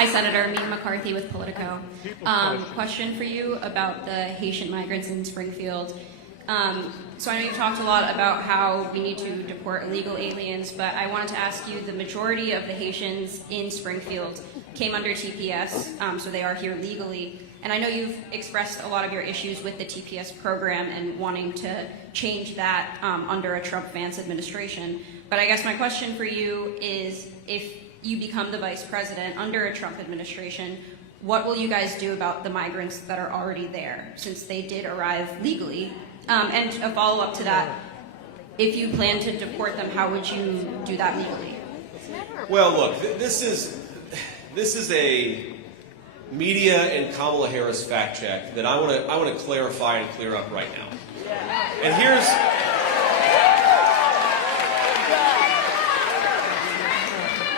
Hi, Senator. Meena McCarthy with Politico. Question for you about the Haitian migrants in Springfield. So I know you've talked a lot about how we need to deport illegal aliens, but I wanted to ask you, the majority of the Haitians in Springfield came under TPS, so they are here legally. And I know you've expressed a lot of your issues with the TPS program and wanting to change that under a Trump-Vance administration. But I guess my question for you is, if you become the vice president under a Trump administration, what will you guys do about the migrants that are already there, since they did arrive legally? And a follow-up to that, if you plan to deport them, how would you do that legally? Well, look, this is a media and Kamala Harris fact check that I want to clarify and clear up right now. And here's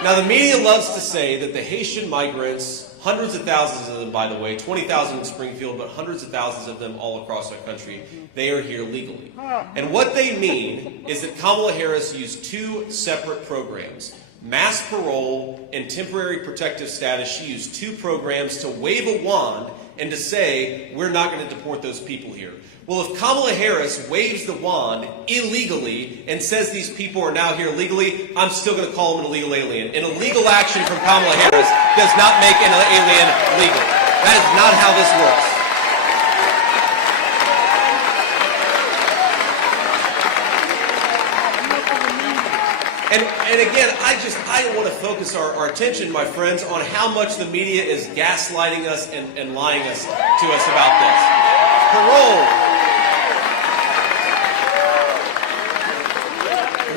now, the media loves to say that the Haitian migrants, hundreds of thousands of them, by the way, 20,000 in Springfield, but hundreds of thousands of them all across our country, they are here legally. And what they mean is that Kamala Harris used two separate programs, mass parole and temporary protective status. She used two programs to wave a wand and to say, we're not going to deport those people here. Well, if Kamala Harris waves the wand illegally and says these people are now here legally, I'm still going to call them an illegal alien. An illegal action from Kamala Harris does not make an alien legal. That is not how this works. And again, I want to focus our attention, my friends, on how much the media is gaslighting us and lying to us about this. Parole.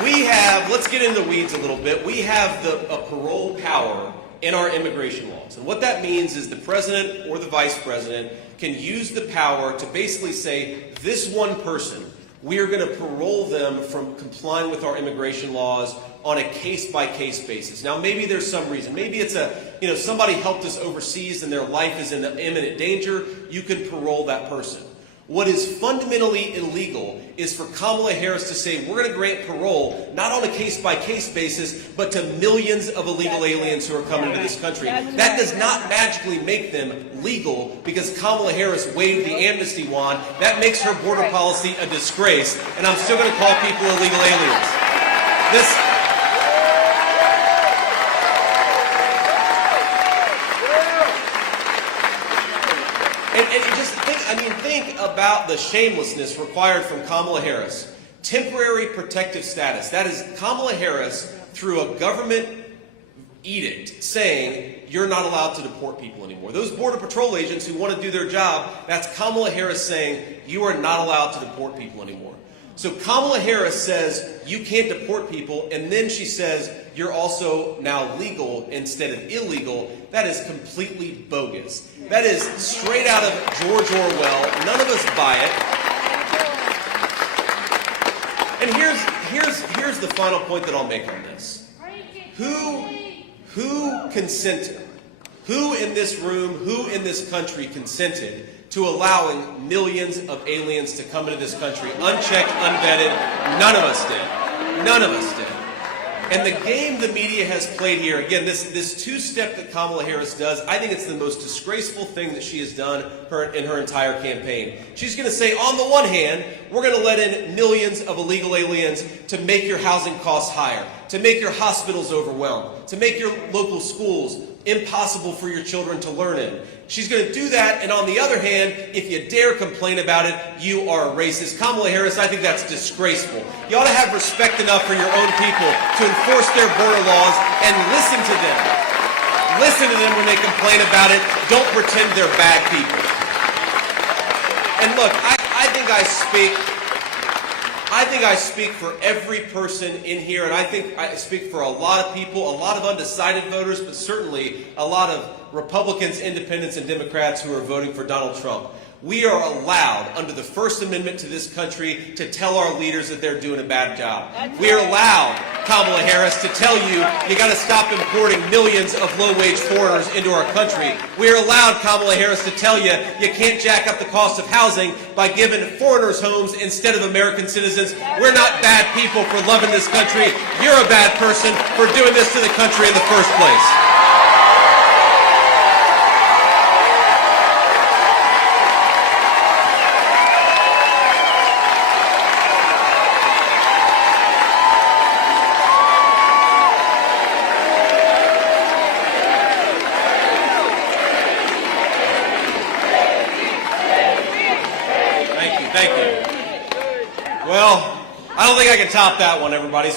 We have, let's get into the weeds a little bit, we have a parole power in our immigration laws. And what that means is the president or the vice president can use the power to basically say, this one person, we are going to parole them from complying with our immigration laws on a case-by-case basis. Now, maybe there's some reason. Maybe it's somebody helped us overseas and their life is in imminent danger. You can parole that person. What is fundamentally illegal is for Kamala Harris to say, we're going to grant parole, not on a case-by-case basis, but to millions of illegal aliens who are coming into this country. That does not magically make them legal because Kamala Harris waved the amnesty wand. That makes her border policy a disgrace, and I'm still going to call people illegal aliens. Think about the shamelessness required from Kamala Harris. Temporary protective status. That is Kamala Harris, through a government edict, saying you're not allowed to deport people anymore. Those Border Patrol agents who want to do their job, that's Kamala Harris saying you are not allowed to deport people anymore. So Kamala Harris says you can't deport people, and then she says you're also now legal instead of illegal. That is completely bogus. That is straight out of George Orwell. None of us buy it. And here's the final point that I'll make on this. Who consented? Who in this room, who in this country consented to allowing millions of aliens to come into this country unchecked, unvetted? None of us did. None of us did. And the game the media has played here, again, this two-step that Kamala Harris does, I think it's the most disgraceful thing that she has done in her entire campaign. She's going to say, on the one hand, we're going to let in millions of illegal aliens to make your housing costs higher, to make your hospitals overwhelmed, to make your local schools impossible for your children to learn in. She's going to do that, and on the other hand, if you dare complain about it, you are a racist. Kamala Harris, I think that's disgraceful. You ought to have respect enough for your own people to enforce their border laws and listen to them. Listen to them when they complain about it. Don't pretend they're bad people. And look, I think I speak for every person in here, and I think I speak for a lot of people, a lot of undecided voters, but certainly a lot of Republicans, independents, and Democrats who are voting for Donald Trump. We are allowed, under the First Amendment to this country, to tell our leaders that they're doing a bad job. We are allowed, Kamala Harris, to tell you got to stop importing millions of low-wage foreigners into our country. We are allowed, Kamala Harris, to tell you can't jack up the cost of housing by giving foreigners homes instead of American citizens. We're not bad people for loving this country. You're a bad person for doing this to the country in the first place. Thank you. Well, I don't think I can top that one, everybody.